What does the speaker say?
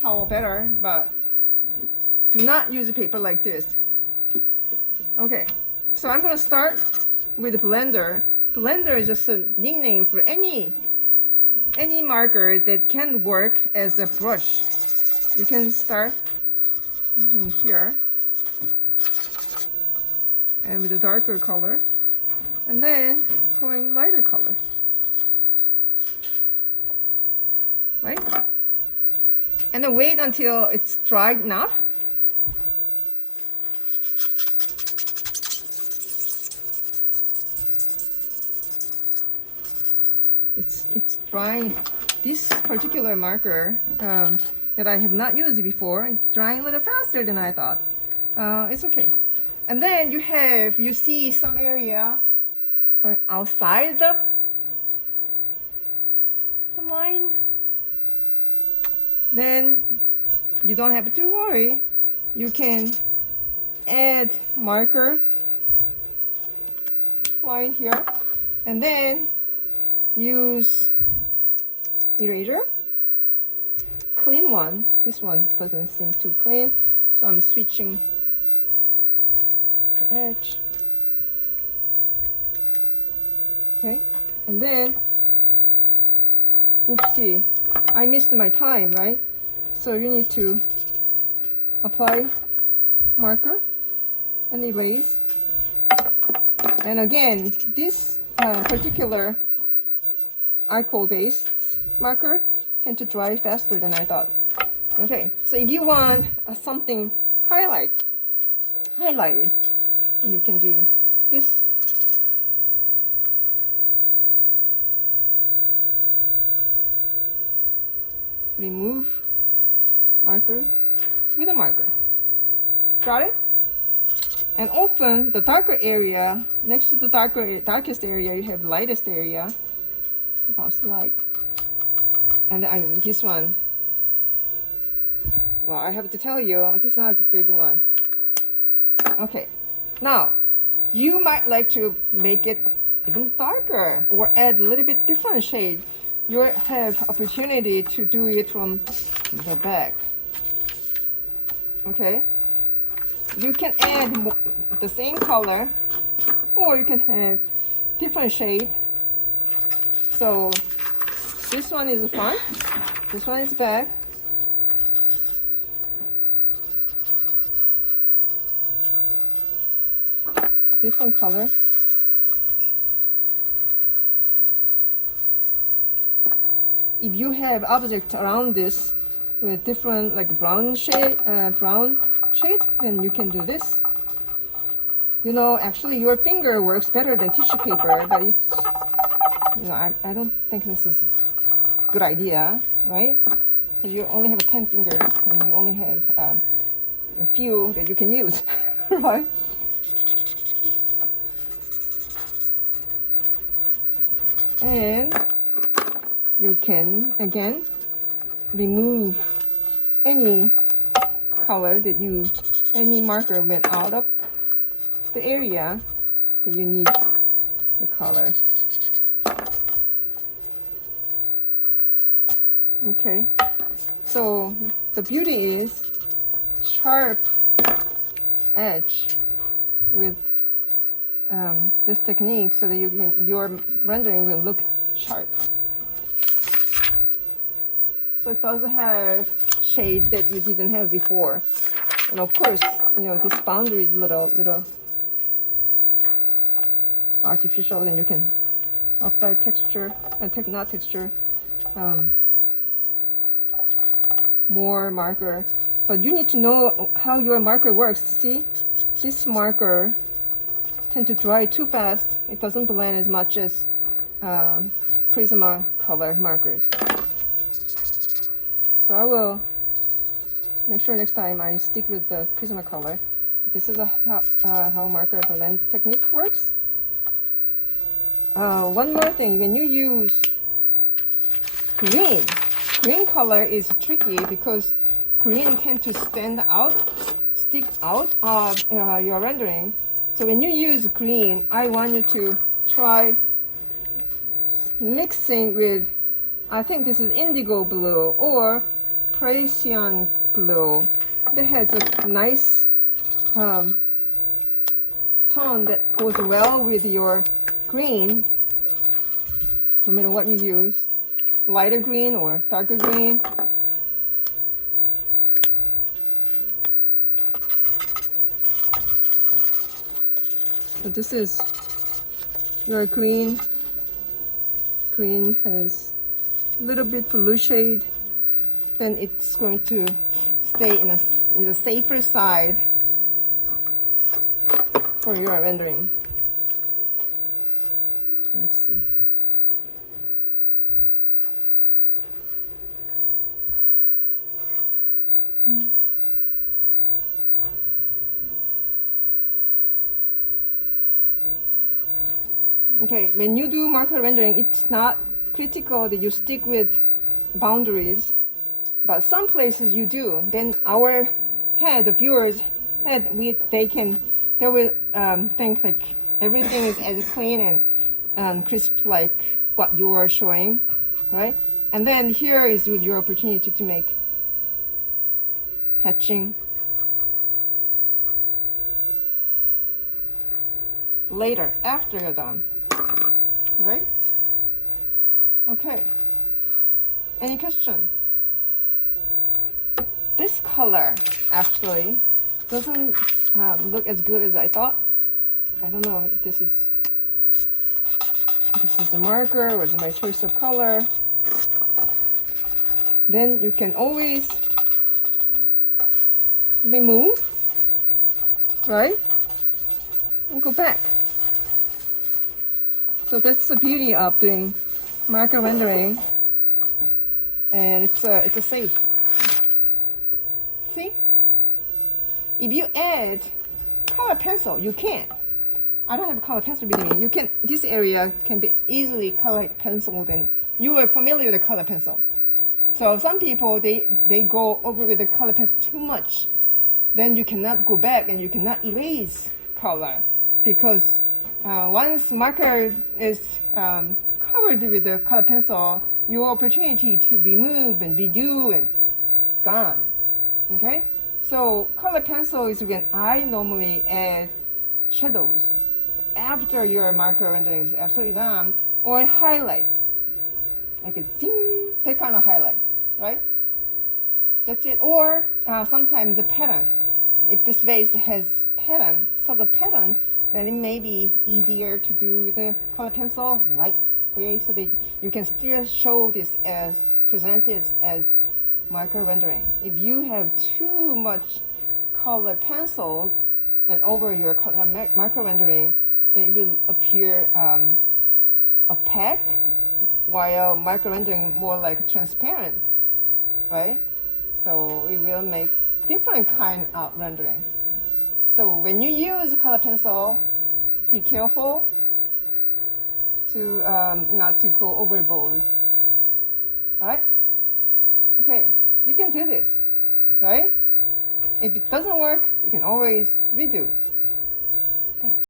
towel better, but do not use a paper like this. Okay, so I'm gonna start with the blender. Blender is just a nickname for any marker that can work as a brush. You can start in here and with a darker color, and then pouring lighter color, right? And then wait until it's dry enough. It's drying. This particular marker that I have not used before, it's drying a little faster than I thought. It's okay. And then you see some area going outside the line. Then you don't have to worry. You can add marker line here, and then use eraser, clean one. This one doesn't seem too clean, so I'm switching the edge. Okay, and then, oopsie, I missed my time, right? So you need to apply marker and erase. And again, this particular alcohol-based marker tend to dry faster than I thought. Okay, so if you want something highlighted, you can do this. Remove marker with a marker. Got it? And often the darker area, next to the darkest area, you have lightest area. Bounce light. And this one, well, I have to tell you, this is not a big one. Okay, now you might like to make it even darker or add a little bit different shade. You have opportunity to do it from the back. Okay, you can add the same color, or you can have different shade. So this one is front, this one is back. Different color. If you have objects around this with different like brown shade, then you can do this. You know, actually your finger works better than tissue paper, but it's, you know, I don't think this is a good idea, right? Because you only have 10 fingers and you only have a few that you can use, right? And you can again remove any color that any marker went out of the area that you need the color. Okay, so the beauty is sharp edge with this technique, so that your rendering will look sharp. So it does have shade that you didn't have before, and of course, you know, this boundary is little artificial. Then you can apply texture, not texture, more marker. But you need to know how your marker works. See, this marker tend to dry too fast. It doesn't blend as much as Prismacolor markers. So I will make sure next time I stick with the Prismacolor. This is how marker blend technique works. One more thing, when you use green color is tricky because green tend to stick out of your rendering. So when you use green, I want you to try mixing with, I think this is indigo blue or Prussian blue. It has a nice tone that goes well with your green, no matter what you use, lighter green or darker green. So this is your green. Green has a little bit blue shade, then it's going to stay in the safer side for your rendering. Let's see. Okay, when you do marker rendering, it's not critical that you stick with boundaries, but some places you do. Then our head, the viewers' head, they will think like everything is as clean and crisp like what you are showing, right? And then here is your opportunity to make hatching later, after you're done. Right? Okay. Any question? This color actually doesn't look as good as I thought. I don't know if this is a marker or is it my choice of color. Then you can always remove, right? And go back. So that's the beauty of doing marker rendering, and it's a safe. See, if you add color pencil, you can. I don't have a color pencil with me. You can. This area can be easily color penciled, and you are familiar with the color pencil. So some people they go over with the color pencil too much, then you cannot go back and you cannot erase color because. Once marker is covered with the color pencil, your opportunity to remove and redo and gone. Okay, so color pencil is when I normally add shadows after your marker rendering is absolutely done, or highlight, like a zing, that kind of highlight, right? That's it. Or sometimes a pattern. If this vase has pattern, subtle pattern, then it may be easier to do with the color pencil light way, so that you can still show this as presented as marker rendering. If you have too much color pencil and over your marker rendering, then it will appear opaque, while marker rendering more like transparent, right? So it will make different kind of rendering. So when you use color pencil, be careful to not to go overboard. All right? Okay, you can do this, right? If it doesn't work, you can always redo.